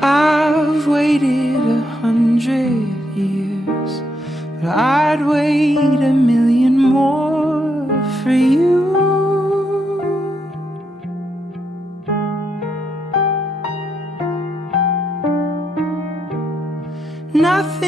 I've waited 100 years, but I'd wait a million more for you. Nothing